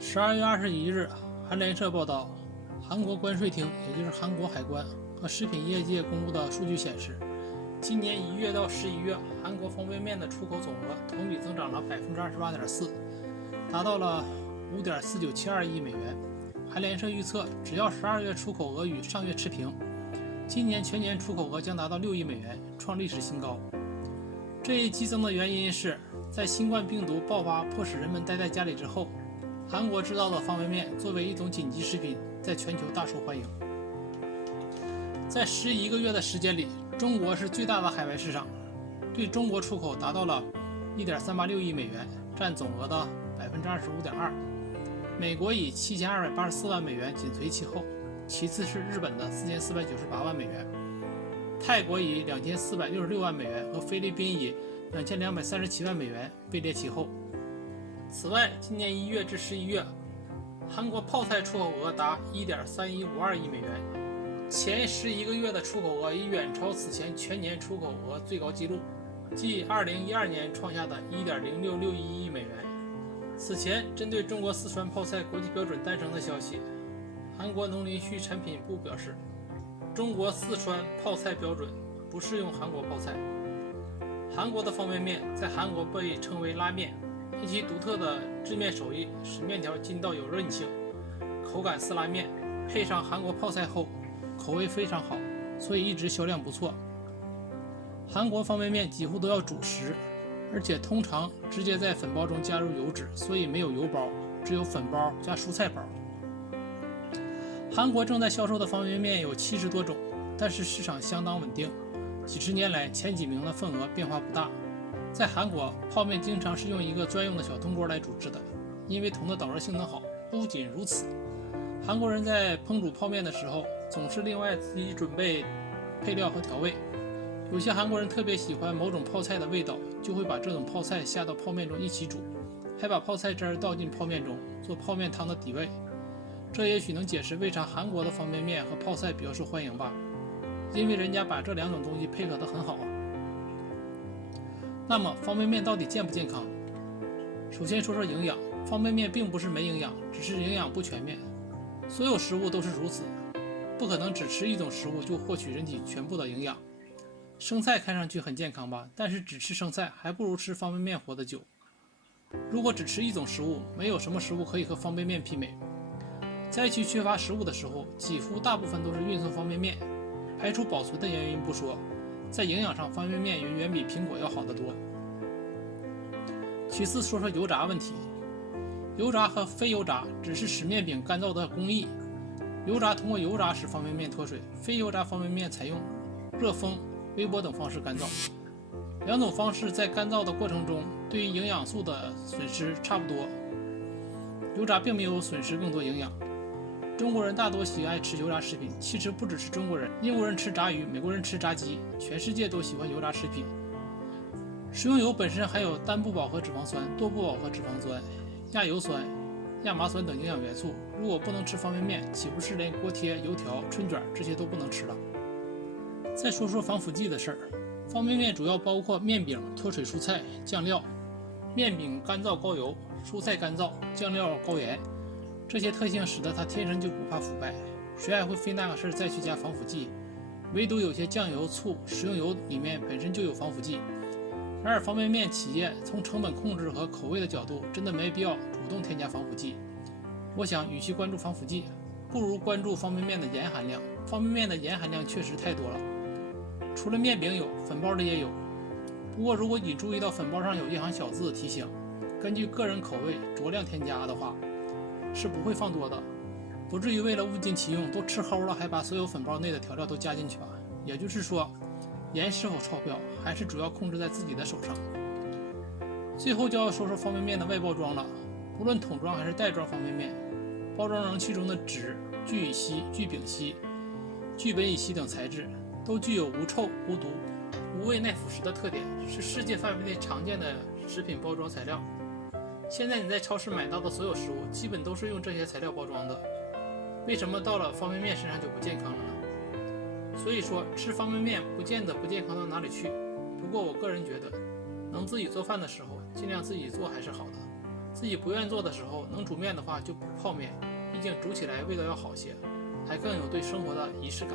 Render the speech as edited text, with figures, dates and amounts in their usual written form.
12月21日，韩联社报道，韩国关税厅，也就是韩国海关和食品业界公布的数据显示，今年1月到11月，韩国方便面的出口总额同比增长了28.4%，达到了5.4972亿美元。韩联社预测，只要12月出口额与上月持平，今年全年出口额将达到6亿美元，创历史新高。这一激增的原因是在新冠病毒爆发迫使人们待在家里之后，韩国制造的方便面作为一种紧急食品，在全球大受欢迎。在11个月的时间里，中国是最大的海外市场，对中国出口达到了1.386亿美元，占总额的25.2%。美国以7284万美元紧随其后，其次是日本的4498万美元，泰国以2466万美元和菲律宾以2237万美元位列其后。此外，今年1月至11月，韩国泡菜出口额达1.3152亿美元，前11个月的出口额已远超此前全年出口额最高纪录，即2012年创下的1.0661亿美元。此前，针对中国四川泡菜国际标准诞生的消息，韩国农林畜产品部表示，中国四川泡菜标准不适用韩国泡菜。韩国的方便面在韩国被称为拉面，因其独特的制面手艺使面条筋道有韧性，口感似拉面，配上韩国泡菜后口味非常好，所以一直销量不错。韩国方便面几乎都要主食，而且通常直接在粉包中加入油脂，所以没有油包，只有粉包加蔬菜包。韩国正在销售的方便面有70多种，但是市场相当稳定，几十年来前几名的份额变化不大。在韩国，泡面经常是用一个专用的小铜锅来煮制的，因为铜的导热性能好。不仅如此，韩国人在烹煮泡面的时候，总是另外自己准备配料和调味。有些韩国人特别喜欢某种泡菜的味道，就会把这种泡菜下到泡面中一起煮，还把泡菜汁倒进泡面中，做泡面汤的底味。这也许能解释为啥韩国的方便面和泡菜比较受欢迎吧，因为人家把这两种东西配合得很好啊。那么方便面到底健不健康？首先说说营养，方便面并不是没营养，只是营养不全面。所有食物都是如此，不可能只吃一种食物就获取人体全部的营养。生菜看上去很健康吧，但是只吃生菜还不如吃方便面活得久。如果只吃一种食物，没有什么食物可以和方便面媲美。灾区缺乏食物的时候，几乎大部分都是运送方便面。排除保存的原因不说，在营养上方便面远比苹果要好得多。其次说说油炸问题，油炸和非油炸只是使面饼干燥的工艺。油炸通过油炸使方便面脱水，非油炸方便面采用热风、微波等方式干燥。两种方式在干燥的过程中对于营养素的损失差不多，油炸并没有损失更多营养。中国人大多喜爱吃油炸食品，其实不只是中国人，英国人吃炸鱼，美国人吃炸鸡，全世界都喜欢油炸食品。食用油本身含有单不饱和脂肪酸、多不饱和脂肪酸、亚油酸、亚麻酸等营养元素，如果不能吃方便面，岂不是连锅贴、油条、春卷这些都不能吃了？再说说防腐剂的事儿，方便面主要包括面饼、脱水蔬菜、酱料。面饼干燥高油，蔬菜干燥，酱料高盐，这些特性使得它天生就不怕腐败。谁还会费那个事再去加防腐剂？唯独有些酱油、醋、食用油里面本身就有防腐剂。然而方便面企业从成本控制和口味的角度，真的没必要主动添加防腐剂。我想与其关注防腐剂，不如关注方便面的盐含量。方便面的盐含量确实太多了，除了面饼有，粉包里也有。不过如果你注意到粉包上有一行小字提醒，根据个人口味酌量添加的话，是不会放多的，不至于为了物尽其用都吃齁了还把所有粉包内的调料都加进去吧。也就是说，盐是否超标还是主要控制在自己的手上。最后就要说说方便面的外包装了，不论桶装还是袋装方便面，包装容器中的纸、聚乙烯、聚丙烯、聚苯乙烯等材质都具有无臭、无毒、无味耐腐蚀的特点，是世界范围内常见的食品包装材料。现在你在超市买到的所有食物基本都是用这些材料包装的，为什么到了方便面身上就不健康了呢？所以说吃方便面不见得不健康到哪里去，不过我个人觉得能自己做饭的时候尽量自己做还是好的。自己不愿做的时候，能煮面的话就补泡面，毕竟煮起来味道要好些，还更有对生活的仪式感。